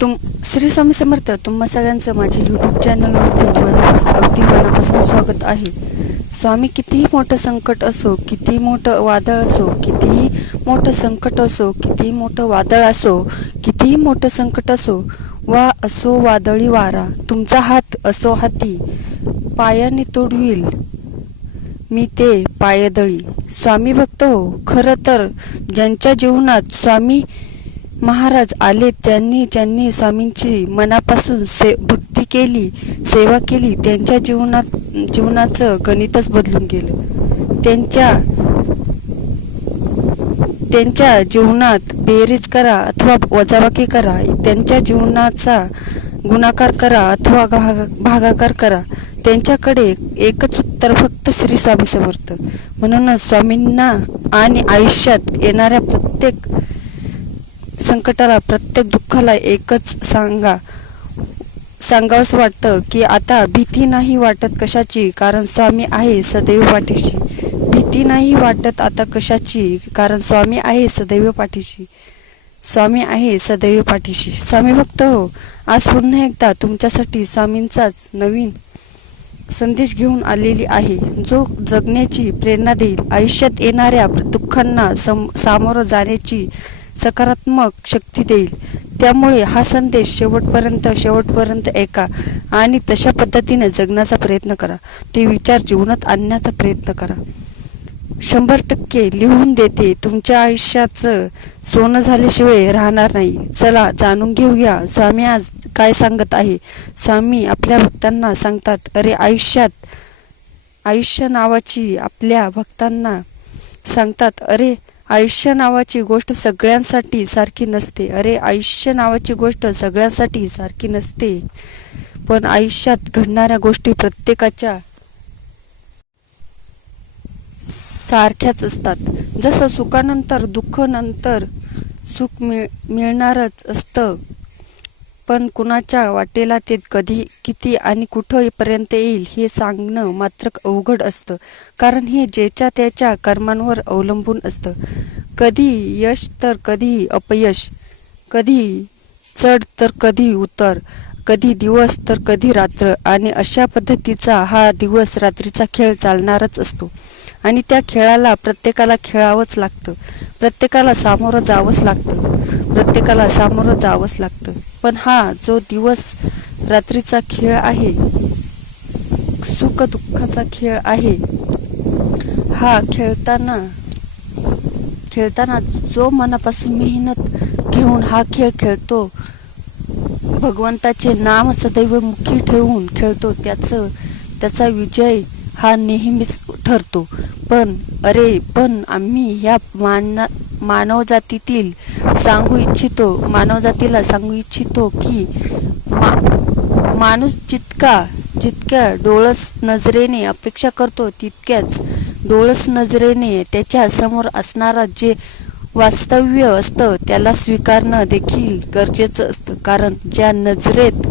तुम श्री स्वामी समर्थ तुम्हा सगळ्यांचं माझे यूट्यूब चॅनलवरती मनापासून अगदी मनापासून स्वागत आहे. स्वामी कितीही मोठं संकट असो कितीही मोठं वादळ असो कितीही मोठं संकट असो कितीही मोठं वादळ असो कितीही मोठं संकट असो वा असो वादळी वारा तुमचा हात असो हाती पायाने तोडवील मी ते पायदळी. स्वामी भक्त हो खरं तर ज्यांच्या जीवनात स्वामी महाराज आले त्यांनी ज्यांनी स्वामींची मनापासून से भक्ती केली सेवा केली. त्यांच्या जीवनात जीवनाचं गणितच बदलून गेलं. त्यांच्या त्यांच्या जीवनात बेरीज करा अथवा वजाबाकी करा. त्यांच्या जीवनाचा गुणाकार करा अथवा भागा- भागाकार करा. त्यांच्याकडे एकच उत्तर फक्त श्री स्वामी समर्थ म्हणूनच स्वामींना आणि आयुष्यात येणाऱ्या प्रत्येक संकटाला प्रत्येक दुःखाला एकच सांगा. सांगावंसं वाटतं की आता भीती नाही वाटत कशाची कारण स्वामी आहे सदैव पाठीशी. भीती नाही वाटत आता कशाची कारण स्वामी आहे सदैव पाठीशी. स्वामी आहे सदैव पाठीशी. स्वामी भक्त हो आज पुन्हा एकदा तुमच्यासाठी स्वामींचाच नवीन संदेश घेऊन आलेली आहे. जो जगण्याची प्रेरणा देईल आयुष्यात येणाऱ्या दुःखांना सम सामोरं जाण्याची सकारात्मक शक्ती देईल. त्यामुळे हा संदेश शेवटपर्यंत शेवटपर्यंत ऐका आणि तशा पद्धतीने जगण्याचा प्रयत्न करा. ते विचार जीवनात आणण्याचा प्रयत्न करा. शंभर टक्के लिहून देते. तुमच्या आयुष्याचं सोनं झाल्याशिवाय राहणार नाही. चला जाणून घेऊया. स्वामी आज काय सांगत आहे? स्वामी आपल्या भक्तांना सांगतात अरे आयुष्यात आयुष्य नावाची आपल्या भक्तांना सांगतात अरे आयुष्य नावाची गोष्ट सगळ्यांसाठी सारखी नसते. अरे आयुष्य नावाची गोष्ट सगळ्यांसाठी सारखी नसते. पण आयुष्यात घडणाऱ्या गोष्टी प्रत्येकाच्या सारख्याच असतात. जसं सुखानंतर दुःखानंतर सुख मिळ मिळणारच असतं. पण कुणाच्या वाटेला ते कधी किती आणि कुठंपर्यंत येईल हे सांगणं मात्र अवघड असतं. कारण हे ज्याच्या त्याच्या कर्मांवर अवलंबून असतं. कधी यश तर कधी अपयश कधी चढ तर कधी उतर कधी दिवस तर कधी रात्र आणि अशा पद्धतीचा हा दिवस रात्रीचा खेळ चालणारच असतो. आणि त्या खेळाला प्रत्येकाला खेळावंच लागतं. प्रत्येकाला सामोरं जावंच लागतं. प्रत्येकाला सामोरं जावंच लागतं. पण हा जो दिवस रात्रीचा खेळ आहे सुख दुःखाचा खेळ आहे हा खेळताना खेळताना जो मनापासून मेहनत घेऊन हा खेळ खेळतो भगवंताचे नाम सदैव मुखी ठेवून खेळतो त्याचं त्याचा विजय हा नेहमीच ठरतो. पण अरे पण आम्ही ह्या मानना मानवजातीतील सांगू इच्छितो मानवजातीला सांगू इच्छितो की मा माणूस जितका जितक्या डोळस नजरेने अपेक्षा करतो तितक्याच डोळस नजरेने त्याच्यासमोर असणारा जे वास्तव्य असतं त्याला स्वीकारणं देखील गरजेचं असतं. कारण ज्या नजरेत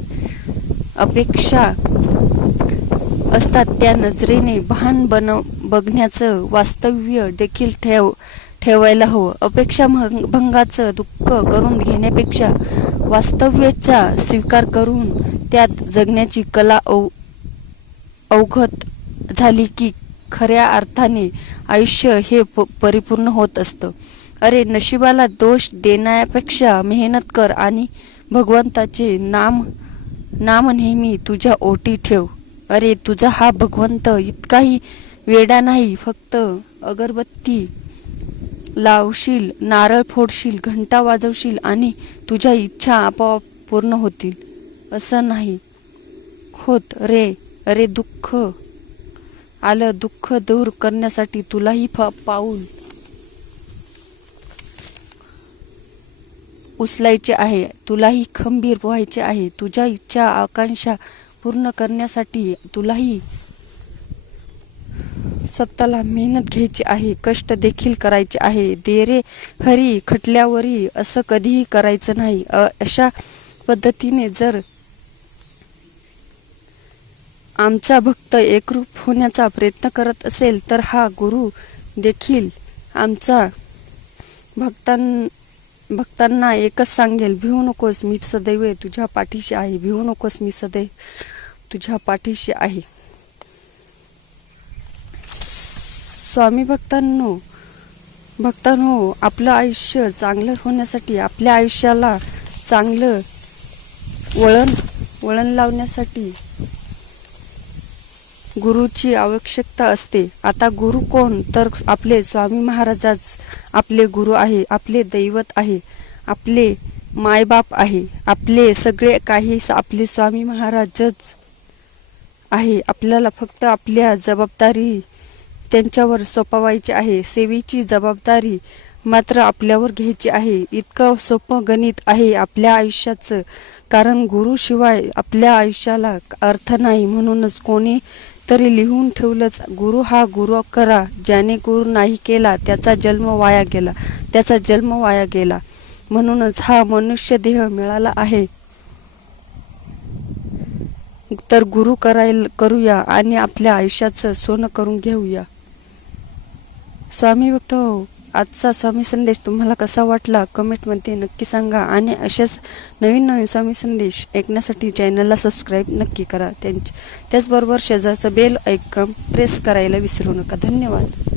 अपेक्षा असतात त्या नजरेने भान बन बघण्याचं वास्तव्य देखील ठेव ठेवायला हवं. अपेक्षा भंग- भंगाचं दुःख करून घेण्यापेक्षा वास्तव्याचा स्वीकार करून त्यात जगण्याची कला अव अवगत झाली की खऱ्या अर्थाने आयुष्य हे प परिपूर्ण होत असतं. अरे नशिबाला दोष देण्यापेक्षा मेहनत कर आणि भगवंताचे नाम नाम नेहमी तुझ्या ओटी ठेव. अरे तुझा हा भगवंत इतकाही वेडा नाही फक्त अगरबत्ती लावशील नारळ फोडशील घंटा वाजवशील आणि तुझ्या इच्छा आपोआप पूर्ण होतील. असं नाही. होत रे अरे दुःख. आलं दुःख दूर करण्यासाठी तुलाही फ पाऊल. उचलायचे आहे तुलाही खंबीर व्हायचे आहे. तुझ्या इच्छा आकांक्षा पूर्ण करण्यासाठी तुलाही स्वतःला मेहनत घ्यायची आहे कष्ट देखील करायचे आहे. देरे हरी खटल्यावरी असं कधीही करायचं नाही. अ- अशा पद्धतीने जर आमचा भक्त एकरूप होण्याचा प्रयत्न करत असेल तर हा गुरु देखील आमचा भक्तां भक्तांना एकच सांगेल भिवू नकोस मी सदैव तुझ्या पाठीशी आहे. भिवू नकोस मी सदैव तुझ्या पाठीशी आहे. स्वामी भक्तांनो भक्तांनो आपलं आयुष्य चांगलं होण्यासाठी आपल्या आयुष्याला चांगलं वळण वळण लावण्यासाठी गुरुची आवश्यकता असते. आता गुरु कोण? तर आपले स्वामी महाराजाच आपले गुरु आहे आपले दैवत आहे आपले मायबाप आहे आपले सगळे काही आपले स्वामी महाराजच आहे. आपल्याला फक्त आपल्या जबाबदारी त्यांच्यावर सोपवायची आहे. सेवेची जबाबदारी मात्र आपल्यावर घ्यायची आहे. इतकं सोपं गणित आहे आपल्या आयुष्याचं. कारण गुरुशिवाय आपल्या आयुष्याला अर्थ नाही. म्हणूनच कोणी तरी लिहून ठेवलंच गुरु हा गुरु करा. ज्याने गुरु नाही केला त्याचा जन्म वाया गेला. त्याचा जन्म वाया गेला. म्हणूनच हा मनुष्य देह मिळाला आहे. तर गुरु करायला करूया आणि आपल्या आयुष्याचं सोनं करून घेऊया. स्वामी भक्त हो. आजचा स्वामी संदेश तुम्हाला कसा वाटला? कमेंटमध्ये नक्की सांगा. आणि असेच नवीन नवीन स्वामी संदेश ऐकण्यासाठी चॅनलला सबस्क्राईब नक्की करा. त्यांच्या त्याचबरोबर शेजारचं बेल ऐकम प्रेस करायला विसरू नका. धन्यवाद.